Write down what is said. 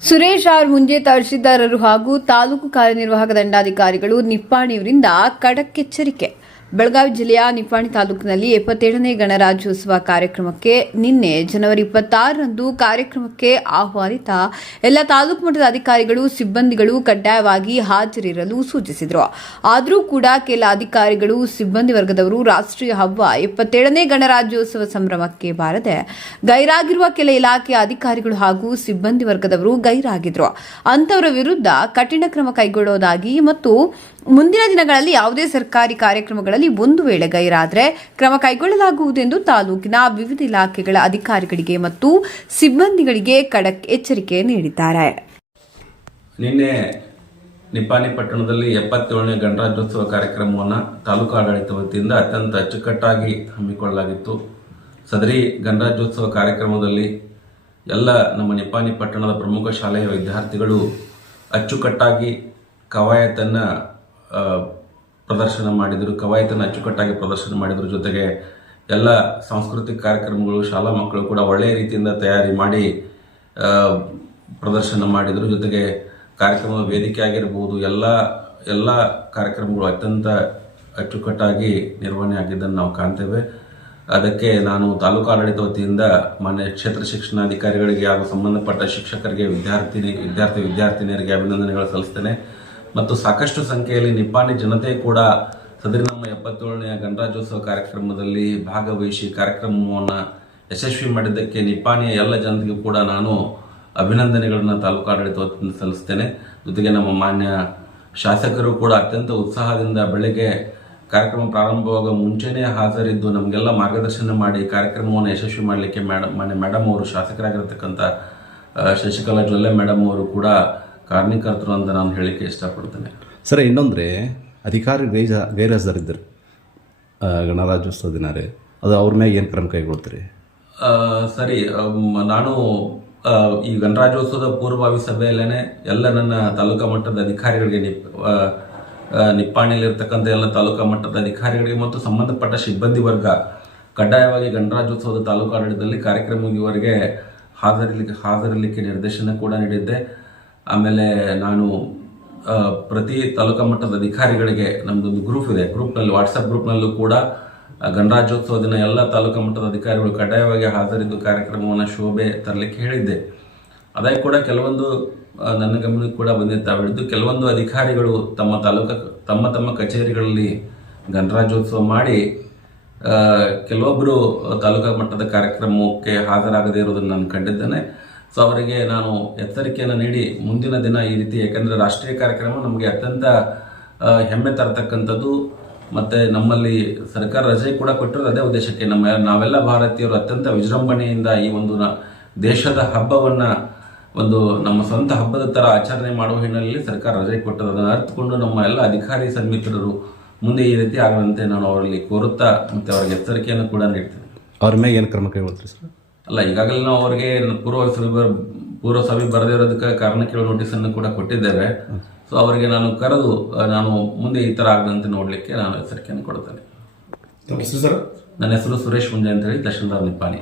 Suresh R ಮುಂಜೆ ತಹಶೀಲ್ದಾರರು ಹಾಗೂ ತಾಲೂಕು ಕಾರ್ಯನಿರ್ವಾಹಕ ದಂಡಾಧಿಕಾರಿಗಳು ನಿಪ್ಪಾಣಿಯವರಿಂದ ಖಡಕ್ ಎಚ್ಚರಿಕೆ. ಬೆಳಗಾವಿ ಜಿಲ್ಲೆಯ ನಿಪ್ಪಾಣಿ ತಾಲೂಕಿನಲ್ಲಿ 77ನೇ ಗಣರಾಜ್ಯೋತ್ಸವ ಕಾರ್ಯಕ್ರಮಕ್ಕೆ ನಿನ್ನೆ ಜನವರಿ 26ರಂದು ಕಾರ್ಯಕ್ರಮಕ್ಕೆ ಆಹ್ವಾನಿತ ಎಲ್ಲ ತಾಲೂಕು ಮಟ್ಟದ ಅಧಿಕಾರಿಗಳು ಸಿಬ್ಬಂದಿಗಳು ಕಡ್ಡಾಯವಾಗಿ ಹಾಜರಿರಲು ಸೂಚಿಸಿದರು. ಆದರೂ ಕೂಡ ಕೆಲ ಅಧಿಕಾರಿಗಳು ಸಿಬ್ಬಂದಿ ವರ್ಗದವರು ರಾಷ್ಟ್ರೀಯ ಹಬ್ಬ 77ನೇ ಗಣರಾಜ್ಯೋತ್ಸವ ಸಂಭ್ರಮಕ್ಕೆ ಬಾರದೆ ಗೈರಾಗಿರುವ ಕೆಲ ಇಲಾಖೆಯ ಅಧಿಕಾರಿಗಳು ಹಾಗೂ ಸಿಬ್ಬಂದಿ ವರ್ಗದವರು ಗೈರಾಗಿದ್ರು. ಅಂತವರ ವಿರುದ್ಧ ಕಠಿಣ ಕ್ರಮ ಕೈಗೊಳ್ಳುವುದಾಗಿ ಮತ್ತು ಮುಂದಿನ ದಿನಗಳಲ್ಲಿ ಯಾವುದೇ ಸರ್ಕಾರಿ ಕಾರ್ಯಕ್ರಮಗಳಲ್ಲಿ ಒಂದು ವೇಳೆ ಗೈರಾದರೆ ಕ್ರಮ ಕೈಗೊಳ್ಳಲಾಗುವುದೆಂದು ತಾಲೂಕಿನ ವಿವಿಧ ಇಲಾಖೆಗಳ ಅಧಿಕಾರಿಗಳಿಗೆ ಮತ್ತು ಸಿಬ್ಬಂದಿಗಳಿಗೆ ಖಡಕ್ ಎಚ್ಚರಿಕೆ ನೀಡಿದ್ದಾರೆ. ನಿನ್ನೆ ನಿಪ್ಪಾಣಿ ಪಟ್ಟಣದಲ್ಲಿ 77ನೇ ಗಣರಾಜ್ಯೋತ್ಸವ ಕಾರ್ಯಕ್ರಮವನ್ನು ತಾಲೂಕು ಆಡಳಿತ ವತಿಯಿಂದ ಅತ್ಯಂತ ಅಚ್ಚುಕಟ್ಟಾಗಿ ಹಮ್ಮಿಕೊಳ್ಳಲಾಗಿತ್ತು. ಸದರಿ ಗಣರಾಜ್ಯೋತ್ಸವ ಕಾರ್ಯಕ್ರಮದಲ್ಲಿ ಎಲ್ಲ ನಮ್ಮ ನಿಪ್ಪಾಣಿ ಪಟ್ಟಣದ ಪ್ರಮುಖ ಶಾಲೆಯ ವಿದ್ಯಾರ್ಥಿಗಳು ಅಚ್ಚುಕಟ್ಟಾಗಿ ಕವಾಯತನ್ನು ಅಚ್ಚುಕಟ್ಟಾಗಿ ಪ್ರದರ್ಶನ ಮಾಡಿದರು. ಜೊತೆಗೆ ಎಲ್ಲ ಸಾಂಸ್ಕೃತಿಕ ಕಾರ್ಯಕ್ರಮಗಳು ಶಾಲಾ ಮಕ್ಕಳು ಕೂಡ ಒಳ್ಳೆಯ ರೀತಿಯಿಂದ ತಯಾರಿ ಮಾಡಿ ಪ್ರದರ್ಶನ ಮಾಡಿದರು. ಜೊತೆಗೆ ಕಾರ್ಯಕ್ರಮದ ವೇದಿಕೆ ಆಗಿರಬಹುದು ಎಲ್ಲ ಕಾರ್ಯಕ್ರಮಗಳು ಅತ್ಯಂತ ಅಚ್ಚುಕಟ್ಟಾಗಿ ನಿರ್ವಹಣೆ ಆಗಿದ್ದನ್ನು ನಾವು ಕಾಣ್ತೇವೆ. ಅದಕ್ಕೆ ನಾನು ತಾಲೂಕು ಆಡಳಿತ ವತಿಯಿಂದ ಮಾನ್ಯ ಕ್ಷೇತ್ರ ಶಿಕ್ಷಣಾಧಿಕಾರಿಗಳಿಗೆ ಹಾಗೂ ಸಂಬಂಧಪಟ್ಟ ಶಿಕ್ಷಕರಿಗೆ ವಿದ್ಯಾರ್ಥಿನಿಯರಿಗೆ ಅಭಿನಂದನೆಗಳು ಸಲ್ಲಿಸ್ತೇನೆ. ಮತ್ತು ಸಾಕಷ್ಟು ಸಂಖ್ಯೆಯಲ್ಲಿ ನಿಪ್ಪಾಣಿ ಜನತೆ ಕೂಡ ಸದರಿ ನಮ್ಮ 77ನೇ ಗಣರಾಜ್ಯೋತ್ಸವ ಕಾರ್ಯಕ್ರಮದಲ್ಲಿ ಭಾಗವಹಿಸಿ ಕಾರ್ಯಕ್ರಮವನ್ನು ಯಶಸ್ವಿ ಮಾಡಿದ್ದಕ್ಕೆ ನಿಪ್ಪಾಣಿಯ ಎಲ್ಲ ಜನತೆಗೂ ಕೂಡ ನಾನು ಅಭಿನಂದನೆಗಳನ್ನು ತಾಲೂಕು ಆಡಳಿತ ವತಿಯಿಂದ ಸಲ್ಲಿಸ್ತೇನೆ. ಜೊತೆಗೆ ನಮ್ಮ ಮಾನ್ಯ ಶಾಸಕರು ಕೂಡ ಅತ್ಯಂತ ಉತ್ಸಾಹದಿಂದ ಬೆಳಗ್ಗೆ ಕಾರ್ಯಕ್ರಮ ಪ್ರಾರಂಭವಾಗ ಮುಂಚೆನೇ ಹಾಜರಿದ್ದು ನಮಗೆಲ್ಲ ಮಾರ್ಗದರ್ಶನ ಮಾಡಿ ಕಾರ್ಯಕ್ರಮವನ್ನು ಯಶಸ್ವಿ ಮಾಡಲಿಕ್ಕೆ ಮಾನ್ಯ ಮೇಡಮ್ ಅವರು ಶಾಸಕರಾಗಿರ್ತಕ್ಕಂಥ ಶಶಿಕಲಾ ಜೊಲ್ಲೆ ಮೇಡಮ್ ಅವರು ಕೂಡ ಕಾರಣೀಕರ್ತರು ಅಂತ ನಾನು ಹೇಳಲಿಕ್ಕೆ ಇಷ್ಟಪಡ್ತೇನೆ. ಸರ್, ಇನ್ನೊಂದ್ರೆ ಅಧಿಕಾರಿ ಗೈರಾಜರಿದ್ದರು ಗಣರಾಜ್ಯೋತ್ಸವ ದಿನ ಅದು ಅವ್ರ ಮೇಲೆ ಏನು ಕ್ರಮ ಕೈಗೊಳ್ತೀರಿ? ಸರಿ, ನಾನು ಈ ಗಣರಾಜ್ಯೋತ್ಸವದ ಪೂರ್ವಭಾವಿ ಸಭೆಯಲ್ಲೇ ಎಲ್ಲ ನನ್ನ ತಾಲೂಕಾ ಮಟ್ಟದ ಅಧಿಕಾರಿಗಳಿಗೆ ನಿಪ್ಪಾಣಿಯಲ್ಲಿರ್ತಕ್ಕಂಥ ಎಲ್ಲ ತಾಲೂಕಾ ಮಟ್ಟದ ಅಧಿಕಾರಿಗಳಿಗೆ ಮತ್ತು ಸಂಬಂಧಪಟ್ಟ ಸಿಬ್ಬಂದಿ ವರ್ಗ ಕಡ್ಡಾಯವಾಗಿ ಗಣರಾಜ್ಯೋತ್ಸವದ ತಾಲೂಕು ಆಡಳಿತದಲ್ಲಿ ಕಾರ್ಯಕ್ರಮ ಮುಗಿಯುವವರೆಗೆ ಹಾಜರಿರಲಿಕ್ಕೆ ನಿರ್ದೇಶನ ಕೂಡ ನೀಡಿದ್ದೆ. ಆಮೇಲೆ ನಾನು ಪ್ರತಿ ತಾಲೂಕಾ ಮಟ್ಟದ ಅಧಿಕಾರಿಗಳಿಗೆ ನಮ್ಮದೊಂದು ಗ್ರೂಪ್ ಇದೆ, ಗ್ರೂಪ್ನಲ್ಲಿ ವಾಟ್ಸಪ್ ಗ್ರೂಪ್ನಲ್ಲೂ ಕೂಡ ಗಣರಾಜ್ಯೋತ್ಸವ ದಿನ ಎಲ್ಲ ತಾಲೂಕಾ ಮಟ್ಟದ ಅಧಿಕಾರಿಗಳು ಕಡ್ಡಾಯವಾಗಿ ಹಾಜರಿದ್ದು ಕಾರ್ಯಕ್ರಮವನ್ನು ಶೋಭೆ ತರಲಿಕ್ಕೆ ಹೇಳಿದ್ದೆ. ಅದಾಗಿ ಕೂಡ ಕೆಲವೊಂದು ನನ್ನ ಗಮನಕ್ಕೆ ಕೂಡ ಬಂದಿದ್ದು ಕೆಲವೊಂದು ಅಧಿಕಾರಿಗಳು ತಮ್ಮ ಕಚೇರಿಗಳಲ್ಲಿ ಗಣರಾಜ್ಯೋತ್ಸವ ಮಾಡಿ ಕೆಲವೊಬ್ಬರು ತಾಲೂಕಾ ಮಟ್ಟದ ಕಾರ್ಯಕ್ರಮಕ್ಕೆ ಹಾಜರಾಗದೇ ಇರೋದನ್ನು ನಾನು ಕಂಡಿದ್ದೇನೆ. ಸೊ ಅವರಿಗೆ ನಾನು ಎಚ್ಚರಿಕೆಯನ್ನು ನೀಡಿ ಮುಂದಿನ ದಿನ ಈ ರೀತಿ, ಯಾಕೆಂದರೆ ರಾಷ್ಟ್ರೀಯ ಕಾರ್ಯಕ್ರಮ ನಮಗೆ ಅತ್ಯಂತ ಹೆಮ್ಮೆ ತರತಕ್ಕಂಥದ್ದು ಮತ್ತು ನಮ್ಮಲ್ಲಿ ಸರ್ಕಾರ ರಜೆ ಕೂಡ ಕೊಟ್ಟಿರೋದು ಅದೇ ಉದ್ದೇಶಕ್ಕೆ. ನಾವೆಲ್ಲ ಭಾರತೀಯರು ಅತ್ಯಂತ ವಿಜೃಂಭಣೆಯಿಂದ ಈ ಒಂದು ದೇಶದ ಹಬ್ಬವನ್ನು ಒಂದು ನಮ್ಮ ಸ್ವಂತ ಹಬ್ಬದ ಥರ ಆಚರಣೆ ಮಾಡುವ ಹಿನ್ನೆಲೆಯಲ್ಲಿ ಸರ್ಕಾರ ರಜೆ ಕೊಟ್ಟದ್ದು. ಅದನ್ನು ಅರ್ಥಕೊಂಡು ನಮ್ಮ ಎಲ್ಲ ಅಧಿಕಾರಿ ಸನ್ಮಿತ್ರರು ಮುಂದೆ ಈ ರೀತಿ ಆಗದಂತೆ ನಾನು ಅವರಲ್ಲಿ ಕೋರುತ್ತಾ ಮತ್ತು ಅವರಿಗೆ ಎಚ್ಚರಿಕೆಯನ್ನು ಕೂಡ ನೀಡ್ತೇನೆ. ಅವ್ರ ಮೇಲೆ ಏನು ಕ್ರಮ ಕೈಗೊಳ್ತೀರಿ ಸರ್? ಅಲ್ಲ, ಈಗಾಗಲೇ ನಾವು ಅವರಿಗೆ ಪೂರ್ವ ಸಭೆ ಬರದೇ ಇರೋದಕ್ಕೆ ಕಾರಣ ಕೇಳೋ ನೋಟಿಸನ್ನು ಕೂಡ ಕೊಟ್ಟಿದ್ದೇವೆ. ಸೊ ಅವರಿಗೆ ನಾನು ಕರೆದು ನಾನು ಮುಂದೆ ಈ ಥರ ಆಗದಂತೆ ನೋಡಲಿಕ್ಕೆ ನಾನು ಎಚ್ಚರಿಕೆಯನ್ನು ಕೊಡ್ತೇನೆ. ಸರ್, ನನ್ನ ಹೆಸರು ಸುರೇಶ್ ಮುಂಜೆ ಅಂತ ಹೇಳಿ, ತಹಶೀಲ್ದಾರ್ ನಿಪ್ಪಾಣಿ.